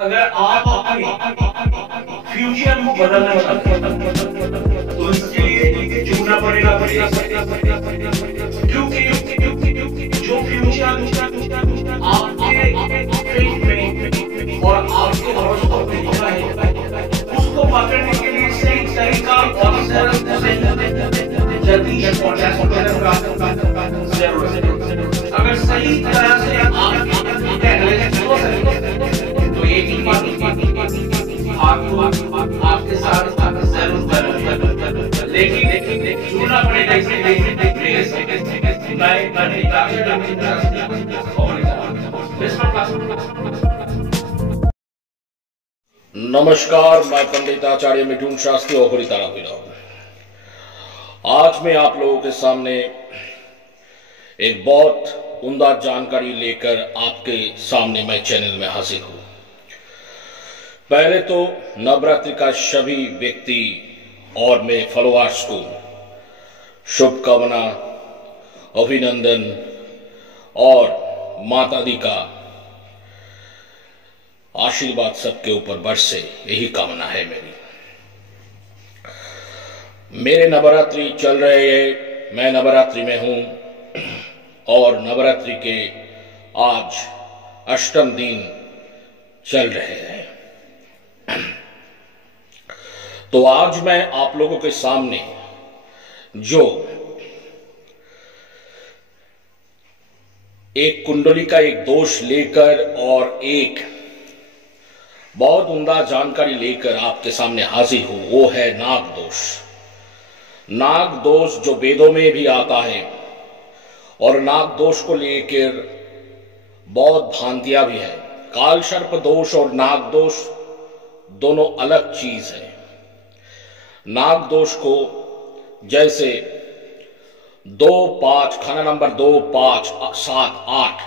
अगर आप अपने फ्यूचर को बदलना चाहते हैं तो इसके लिए चुनना पड़ेगा क्योंकि जो फ्यूचर आपके फेथ में और आपके भरोसे पे लिखा है उसको पकड़ने के लिए सही तरीका और जल्दी और जरूरत है। अगर सही तरह से आप तो एक ही बात आपके साथ लेकिन सुनना पड़ेगा नमस्कार, मैं पंडित आचार्य मिठुन शास्त्री ओखरी तारापीरा। आज मैं आप लोगों के सामने एक बहुत उम्दा जानकारी लेकर आपके सामने मैं चैनल में हाजिर हूं। पहले तो नवरात्रि का सभी व्यक्ति और मेरे फॉलोअर्स को शुभकामना, अभिनंदन और माता दी का आशीर्वाद सबके ऊपर बरसे, यही कामना है मेरी। मेरे नवरात्रि चल रहे हैं, मैं नवरात्रि में हूं और नवरात्रि के आज अष्टम दिन चल रहे हैं। तो आज मैं आप लोगों के सामने जो एक कुंडली का एक दोष लेकर और एक बहुत उम्दा जानकारी लेकर आपके सामने हाजिर हूं, वो है नाग दोष। नाग दोष जो वेदों में भी आता है और नाग दोष को लेकर बहुत भ्रांतियां भी है। काल सर्प दोष और नाग दोष दोनों अलग चीज है। नाग दोष को जैसे 2, 5 खाना नंबर 2, 5, 7, 8,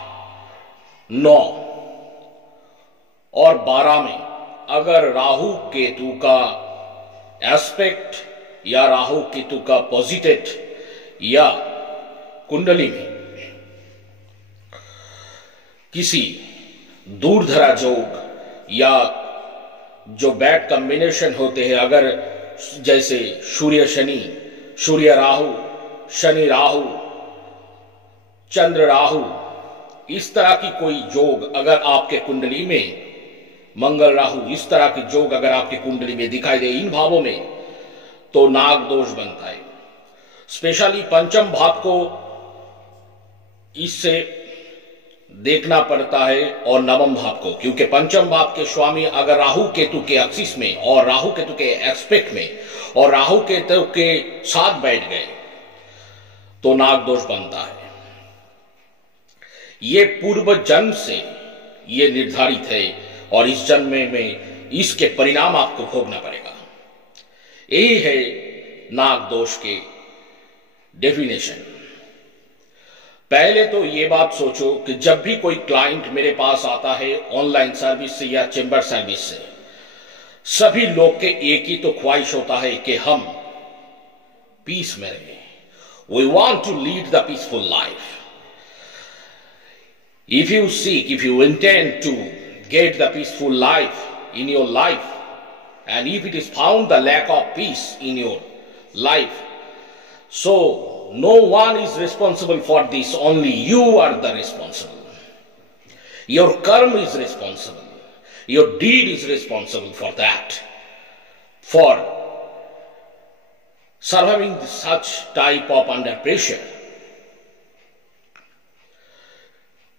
9 और 12 में अगर राहु केतु का एस्पेक्ट या राहु केतु का पॉजिटिव या कुंडली में किसी दूरधरा योग या जो बैड कॉम्बिनेशन होते हैं, अगर जैसे सूर्य शनि, सूर्य राहु, शनि राहु, चंद्र राहु, इस तरह की कोई योग अगर आपके कुंडली में, मंगल राहु, इस तरह की योग अगर आपकी कुंडली में दिखाई दे इन भावों में, तो नाग दोष बनता है। स्पेशली पंचम भाव को इससे देखना पड़ता है और नवम भाव को, क्योंकि पंचम भाव के स्वामी अगर राहु केतु के एक्सिस में और राहु केतु के एस्पेक्ट में और राहु केतु के साथ बैठ गए तो नाग दोष बनता है। ये पूर्व जन्म से ये निर्धारित है और इस जन्म में इसके परिणाम आपको भोगना पड़ेगा। यही है नाग दोष के डेफिनेशन। पहले तो ये बात सोचो कि जब भी कोई क्लाइंट मेरे पास आता है ऑनलाइन सर्विस से या चेंबर सर्विस से, सभी लोग के एक ही तो ख्वाहिश होता है कि हम पीस में रहें। We want to lead the peaceful life. If you seek, if you intend to get the peaceful life in your life, and if it is found the lack of peace in your life, so no one is responsible for this, only you are the responsible. Your karma is responsible. Your deed is responsible for that, for surviving such type of under pressure.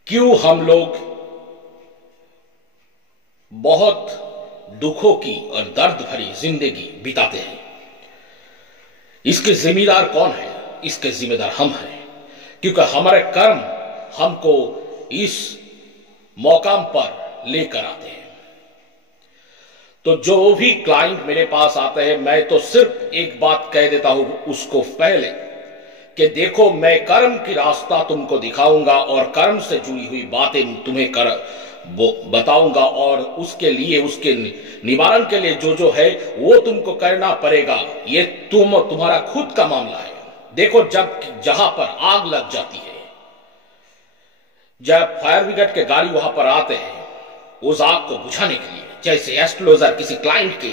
क्यों हम लोग बहुत दुखों की और दर्द भरी जिंदगी बिताते हैं? इसके जिम्मेदार कौन है? इसके जिम्मेदार हम हैं, क्योंकि हमारे कर्म हमको इस मौकाम पर लेकर आते हैं। तो जो भी क्लाइंट मेरे पास आते हैं, मैं तो सिर्फ एक बात कह देता हूं उसको पहले कि देखो, मैं कर्म की रास्ता तुमको दिखाऊंगा और कर्म से जुड़ी हुई बातें तुम्हें बताऊंगा और उसके लिए, उसके निवारण के लिए जो है वो तुमको करना पड़ेगा। ये तुम्हारा खुद का मामला है। देखो, जब जहां पर आग लग जाती है, जब फायर ब्रिगेड के गाड़ी वहां पर आते हैं, उस आग को बुझाने के लिए, जैसे एस्ट्रोलॉजर किसी क्लाइंट के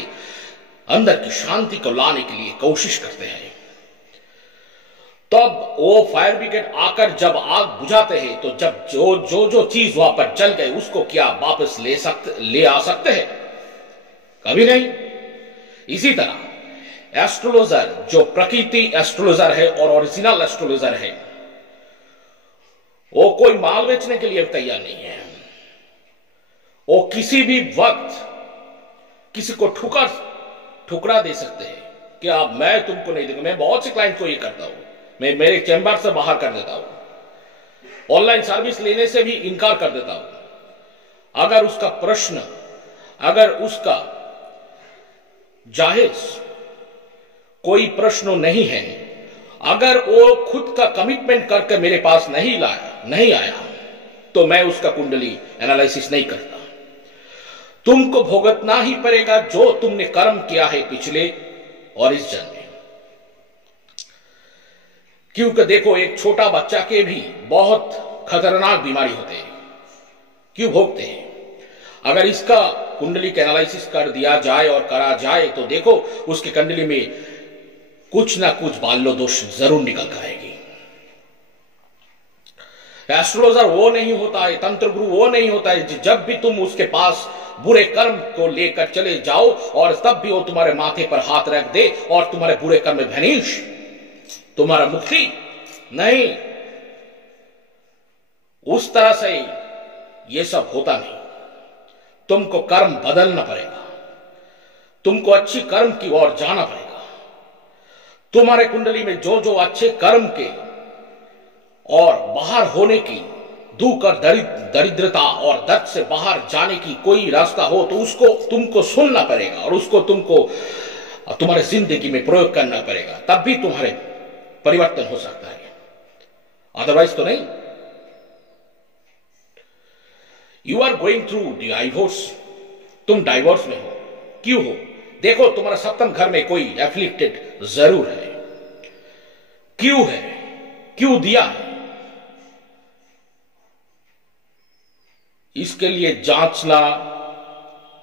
अंदर की शांति को लाने के लिए कोशिश करते हैं, तब वो फायर ब्रिगेड आकर जब आग बुझाते हैं तो जब जो चीज वहां पर जल गए उसको क्या वापस ले आ सकते हैं? कभी नहीं। इसी तरह एस्ट्रोलॉजर जो प्रकृति एस्ट्रोलॉजर है और ओरिजिनल एस्ट्रोलॉजर है, वो कोई माल बेचने के लिए तैयार नहीं है। वो किसी भी वक्त किसी को ठुकरा दे सकते हैं कि अब मैं तुमको नहीं दूंगा। मैं बहुत से क्लाइंट को ये करता हूं, मैं मेरे चैम्बर से बाहर कर देता हूं, ऑनलाइन सर्विस लेने से भी इनकार कर देता हूं। अगर उसका प्रश्न, अगर उसका जायज कोई प्रश्न नहीं है, अगर वो खुद का कमिटमेंट करके मेरे पास नहीं आया, तो मैं उसका कुंडली एनालिसिस नहीं करता। तुमको भुगतना ही पड़ेगा जो तुमने कर्म किया है पिछले और इस जन्म में। क्योंकि देखो, एक छोटा बच्चा के भी बहुत खतरनाक बीमारी होते हैं, क्यों भोगते हैं? अगर इसका कुंडली का एनालिसिस कर दिया जाए और करा जाए तो देखो उसकी कुंडली में कुछ ना कुछ बाल्य दोष जरूर निकल कर आएगी। एस्ट्रोलॉजर वो नहीं होता है, तंत्र गुरु वो नहीं होता है जब भी तुम उसके पास बुरे कर्म को लेकर चले जाओ और तब भी वो तुम्हारे माथे पर हाथ रख दे और तुम्हारे बुरे कर्म में भैनिश, तुम्हारा मुक्ति नहीं। उस तरह से ये सब होता नहीं। तुमको कर्म बदलना पड़ेगा, तुमको अच्छी कर्म की ओर जाना पड़ेगा। तुम्हारे कुंडली में जो जो अच्छे कर्म के और बाहर होने की, दुख और दरिद्रता और दर्द से बाहर जाने की कोई रास्ता हो तो उसको तुमको सुनना पड़ेगा और उसको तुमको तुम्हारे जिंदगी में प्रयोग करना पड़ेगा, तब भी तुम्हारे परिवर्तन हो सकता है, अदरवाइज तो नहीं। You are going through divorce, तुम डाइवोर्स में हो। क्यों हो? देखो, तुम्हारा सप्तम घर में कोई एफ्लिक्टेड जरूर है। क्यों है? क्यों दिया है? इसके लिए जांचना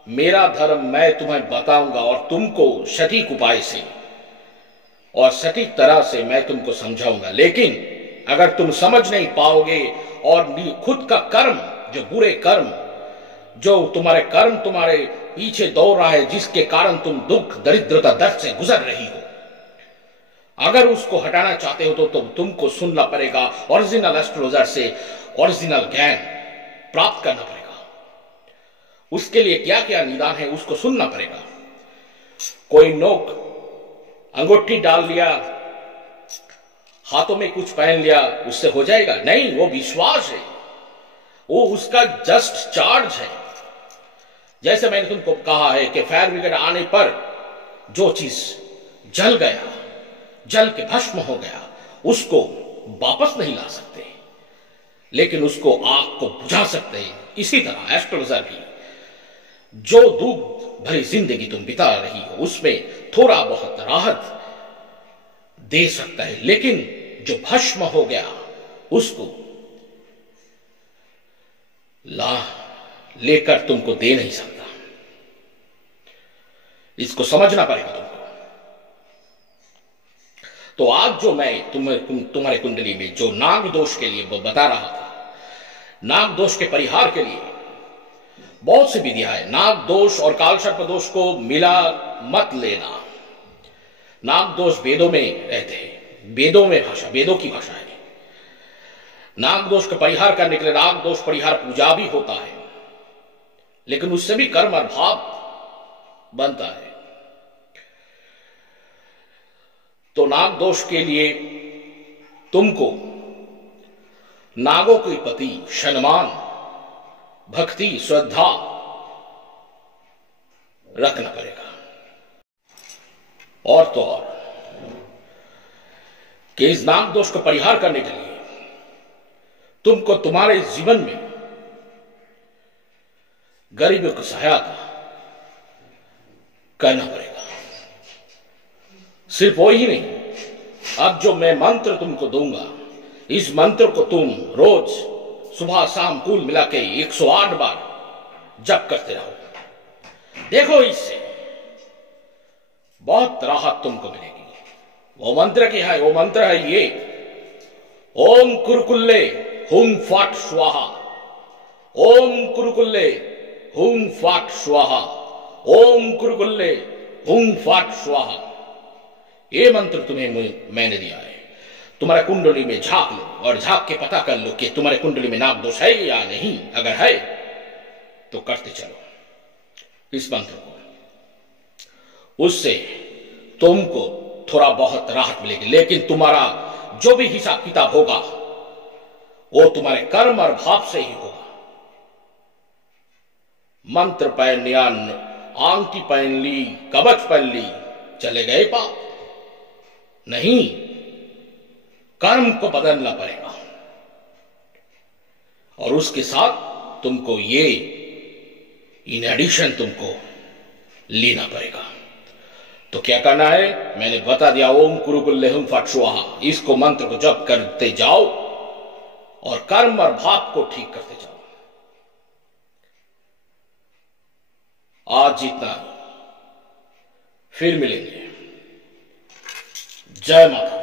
मेरा धर्म, मैं तुम्हें बताऊंगा और तुमको सटीक उपाय से और सटीक तरह से मैं तुमको समझाऊंगा। लेकिन अगर तुम समझ नहीं पाओगे और खुद का कर्म, जो बुरे कर्म, जो तुम्हारे कर्म तुम्हारे पीछे दौड़ रहा है, जिसके कारण तुम दुख दरिद्रता दर्द से गुजर रही हो, अगर उसको हटाना चाहते हो तो तुमको सुनना पड़ेगा ओरिजिनल एस्ट्रोलॉजर से, ओरिजिनल ज्ञान प्राप्त करना पड़ेगा। उसके लिए क्या क्या निदान है उसको सुनना पड़ेगा। कोई नोक अंगूठी डाल लिया, हाथों में कुछ पहन लिया, उससे हो जाएगा? नहीं, वो विश्वास है, वो उसका जस्ट चार्ज है। जैसे मैंने तुमको कहा है कि फायर ब्रिगेड आने पर जो चीज जल गया, जल के भस्म हो गया, उसको वापस नहीं ला सकते, लेकिन उसको आग को बुझा सकते हैं। इसी तरह एस्ट्रोलॉजर भी जो दुख भरी जिंदगी तुम बिता रही हो उसमें थोड़ा बहुत राहत दे सकता है, लेकिन जो भस्म हो गया उसको लेकर तुमको दे नहीं सकता। इसको समझना पड़ेगा तुमको। तो आज जो मैं तुम्हारे कुंडली में जो नाग दोष के लिए वो बता रहा था, नाग दोष के परिहार के लिए बहुत सी विधियां है। नाग दोष और कालसर्प दोष को मिला मत लेना। नाग दोष वेदों में रहते हैं, वेदों में भाषा, वेदों की भाषा है। नाग दोष का परिहार करने के लिए नाग दोष परिहार पूजा भी होता है, लेकिन उससे भी कर्म और भाव बनता है। तो नाग दोष के लिए तुमको नागों के प्रति सम्मान, भक्ति, श्रद्धा रखना पड़ेगा। और तो और कि इस नाग दोष को परिहार करने के लिए तुमको तुम्हारे जीवन में गरीबों की सहायता करना पड़ेगा। सिर्फ वो ही नहीं, अब जो मैं मंत्र तुमको दूंगा, इस मंत्र को तुम रोज सुबह शाम कुल मिला के 108 बार जप करते रहो। देखो इससे बहुत राहत तुमको मिलेगी। वो मंत्र क्या है? वो मंत्र है ये, ओम कुरकुल्ले हुम फाट स्वाहा, ओम कुरकुल्ले हुम फाट स्वाहा, ओम कुरकुल्ले हुम फाट स्वाहा। ये मंत्र तुम्हें मैंने दिया है। तुम्हारे कुंडली में झांक लो और झांक के पता कर लो कि तुम्हारे कुंडली में नाग दोष है या नहीं। अगर है तो करते चलो इस मंत्र को, उससे तुमको थोड़ा बहुत राहत मिलेगी। लेकिन तुम्हारा जो भी हिसाब किताब होगा वो तुम्हारे कर्म और भाव से ही होगा। मंत्र पहन लिया, आंटी पहन ली, कवच पहन ली, चले गए पाप नहीं, कर्म को बदलना पड़ेगा। और उसके साथ तुमको ये इन एडिशन तुमको लेना पड़ेगा। तो क्या करना है मैंने बता दिया, ओम कुरुकुल्ले हुम फट स्वाहा। इसको मंत्र को जप करते जाओ और कर्म और भाव को ठीक करते जाओ। आज जितना, फिर मिलेंगे। जय माता।